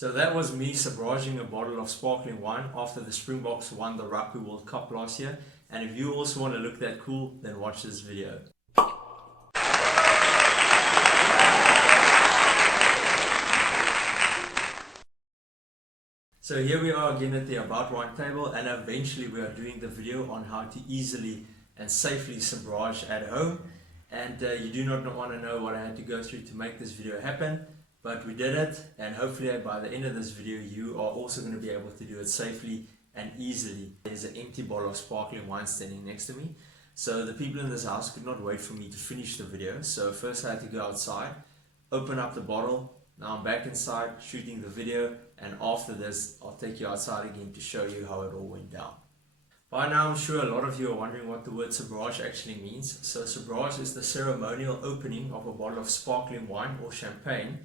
So that was me sabraging a bottle of sparkling wine after the Springboks won the Rugby World Cup last year. And if you also want to look that cool, then watch this video. So here we are again at the About Wine table, and eventually we are doing the video on how to easily and safely sabrage at home. And you do not want to know what I had to go through to make this video happen. But we did it, and hopefully by the end of this video you are also going to be able to do it safely and easily. There's an empty bottle of sparkling wine standing next to me, so the people in this house could not wait for me to finish the video. So first I had to go outside, open up the bottle. Now I'm back inside shooting the video, and after this I'll take you outside again to show you how it all went down. By now I'm sure a lot of you are wondering what the word sabrage actually means. So sabrage is the ceremonial opening of a bottle of sparkling wine or champagne,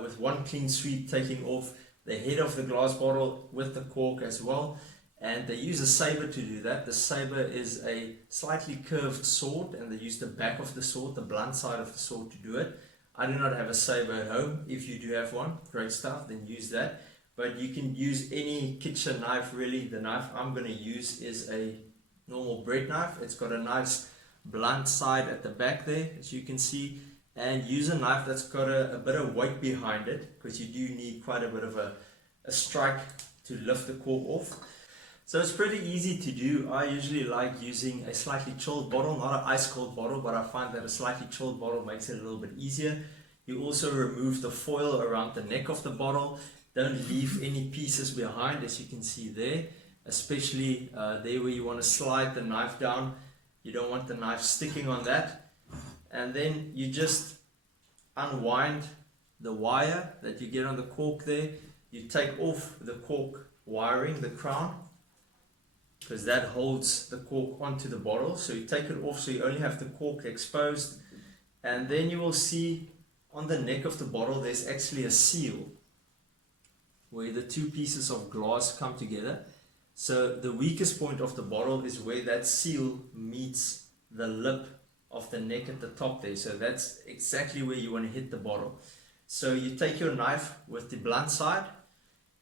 with one clean sweep, taking off the head of the glass bottle with the cork as well. And they use a saber to do that. The saber is a slightly curved sword, and they use the back of the sword, the blunt side of the sword, to do it. I do not have a saber at home. If you do have one, great stuff, then use that. But you can use any kitchen knife really. The knife I'm going to use is a normal bread knife. It's got a nice blunt side at the back there, as you can see. And use a knife that's got a bit of weight behind it, because you do need quite a bit of a strike to lift the cork off. So it's pretty easy to do. I usually like using a slightly chilled bottle, not an ice cold bottle, but I find that a slightly chilled bottle makes it a little bit easier. You also remove the foil around the neck of the bottle. Don't leave any pieces behind, as you can see there, especially there where you want to slide the knife down. You don't want the knife sticking on that. And then you just unwind the wire that you get on the cork there. You take off the cork wiring, the crown, because that holds the cork onto the bottle. So you take it off so you only have the cork exposed. And then you will see on the neck of the bottle there's actually a seal where the two pieces of glass come together. So the weakest point of the bottle is where that seal meets the lip of the neck at the top there. So that's exactly where you want to hit the bottle. So you take your knife with the blunt side,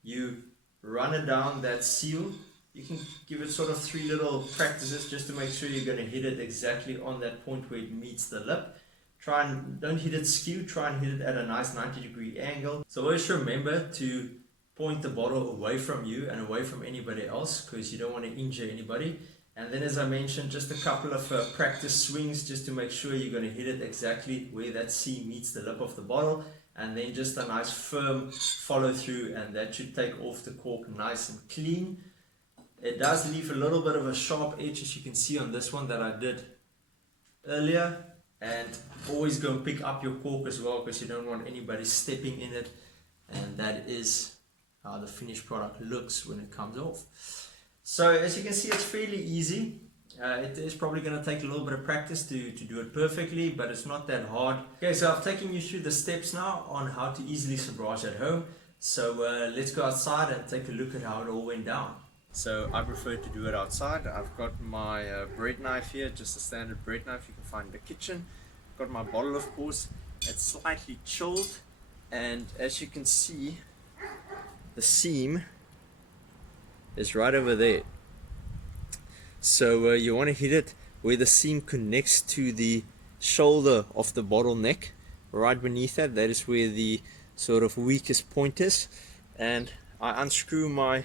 you run it down that seal. You can give it sort of 3 little practices just to make sure you're going to hit it exactly on that point where it meets the lip. Try and don't hit it skew, try and hit it at a nice 90-degree angle. So always remember to point the bottle away from you and away from anybody else, because you don't want to injure anybody. And then, as I mentioned, just a couple of practice swings just to make sure you're going to hit it exactly where that C meets the lip of the bottle. And then just a nice firm follow through, and that should take off the cork nice and clean. It does leave a little bit of a sharp edge, as you can see on this one that I did earlier. And always go and pick up your cork as well, because you don't want anybody stepping in it. And that is how the finished product looks when it comes off. So as you can see, it's fairly easy. It is probably going to take a little bit of practice to do it perfectly, but it's not that hard. Okay, so I've taken you through the steps now on how to easily sabrage at home. So let's go outside and take a look at how it all went down. So I prefer to do it outside. I've got my bread knife here, just a standard bread knife you can find in the kitchen. I've got my bottle, of course. It's slightly chilled, and as you can see, the seam is right over there. So you want to hit it where the seam connects to the shoulder of the bottle neck. Right beneath that, that is where the sort of weakest point is. And I unscrew my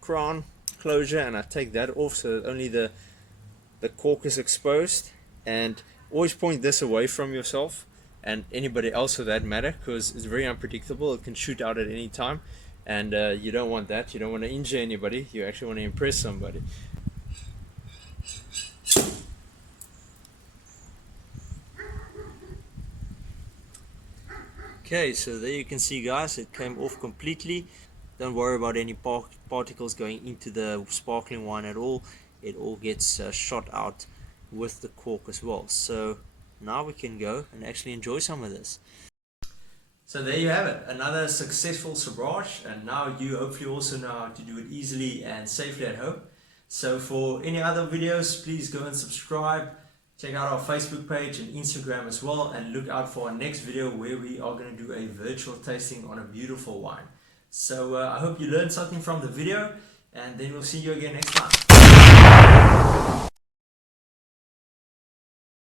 crown closure and I take that off so that only the cork is exposed. And always point this away from yourself and anybody else for that matter, because it's very unpredictable. It can shoot out at any time. And you don't want that. You don't want to injure anybody. You actually want to impress somebody. Okay, so there you can see, guys, it came off completely. Don't worry about any particles going into the sparkling wine at all. It all gets shot out with the cork as well. So now we can go and actually enjoy some of this. So there you have it, another successful sabrage, and now you hopefully also know how to do it easily and safely at home. So for any other videos, please go and subscribe, Check out our Facebook page and Instagram as well, and look out for our next video where we are going to do a virtual tasting on a beautiful wine. So I hope you learned something from the video, and then we'll see you again next time.